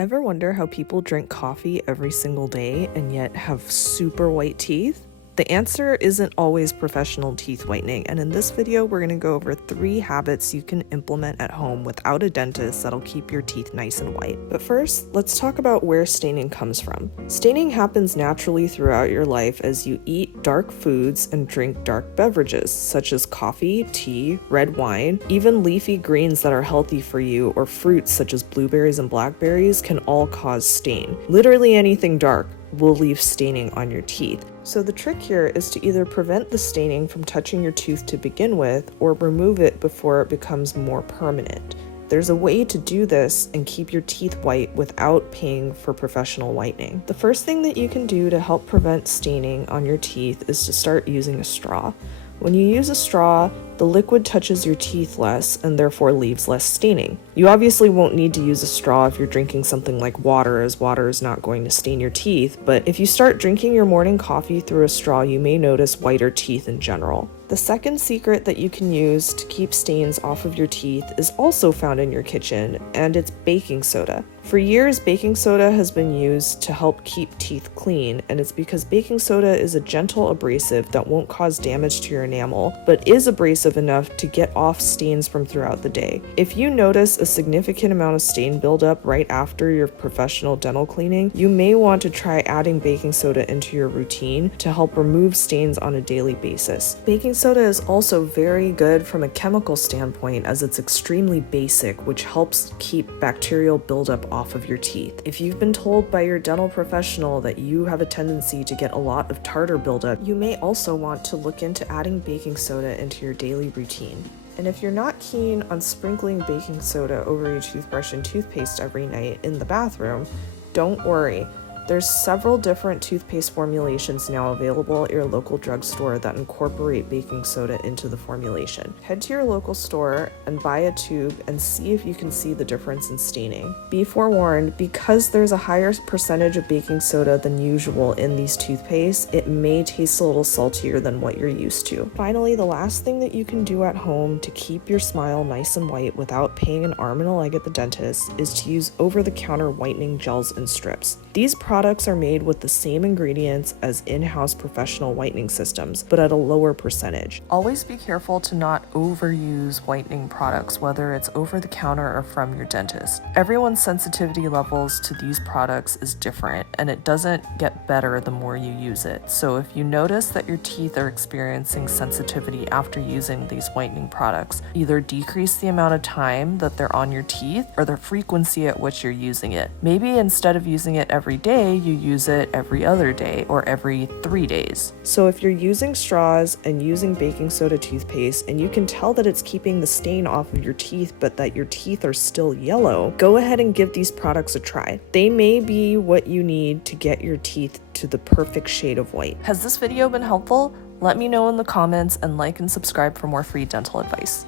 Ever wonder how people drink coffee every single day and yet have super white teeth? The answer isn't always professional teeth whitening, and in this video we're going to go over 3 habits you can implement at home without a dentist that'll keep your teeth nice and white. But first, let's talk about where staining comes from. Staining happens naturally throughout your life as you eat dark foods and drink dark beverages, such as coffee, tea, red wine, even leafy greens that are healthy for you, or fruits such as blueberries and blackberries can all cause stain. Literally anything dark will leave staining on your teeth. So the trick here is to either prevent the staining from touching your tooth to begin with, or remove it before it becomes more permanent. There's a way to do this and keep your teeth white without paying for professional whitening. The first thing that you can do to help prevent staining on your teeth is to start using a straw. When you use a straw, the liquid touches your teeth less and therefore leaves less staining. You obviously won't need to use a straw if you're drinking something like water, as water is not going to stain your teeth, but if you start drinking your morning coffee through a straw, you may notice whiter teeth in general. The second secret that you can use to keep stains off of your teeth is also found in your kitchen, and it's baking soda. For years, baking soda has been used to help keep teeth clean, and it's because baking soda is a gentle abrasive that won't cause damage to your enamel, but is abrasive enough to get off stains from throughout the day. If you notice a significant amount of stain buildup right after your professional dental cleaning, you may want to try adding baking soda into your routine to help remove stains on a daily basis. Baking soda is also very good from a chemical standpoint as it's extremely basic, which helps keep bacterial buildup off of your teeth. If you've been told by your dental professional that you have a tendency to get a lot of tartar buildup, you may also want to look into adding baking soda into your daily routine. And if you're not keen on sprinkling baking soda over your toothbrush and toothpaste every night in the bathroom, don't worry. There's several different toothpaste formulations now available at your local drugstore that incorporate baking soda into the formulation. Head to your local store and buy a tube and see if you can see the difference in staining. Be forewarned, because there's a higher percentage of baking soda than usual in these toothpastes, it may taste a little saltier than what you're used to. Finally, the last thing that you can do at home to keep your smile nice and white without paying an arm and a leg at the dentist is to use over-the-counter whitening gels and strips. These products are made with the same ingredients as in-house professional whitening systems, but at a lower percentage. Always be careful to not overuse whitening products, whether it's over the counter or from your dentist. Everyone's sensitivity levels to these products is different, and it doesn't get better the more you use it. So if you notice that your teeth are experiencing sensitivity after using these whitening products, either decrease the amount of time that they're on your teeth or the frequency at which you're using it. Maybe instead of using it every day, you use it every other day or every 3 days. So if you're using straws and using baking soda toothpaste and you can tell that it's keeping the stain off of your teeth but that your teeth are still yellow, go ahead and give these products a try. They may be what you need to get your teeth to the perfect shade of white. Has this video been helpful? Let me know in the comments and like and subscribe for more free dental advice.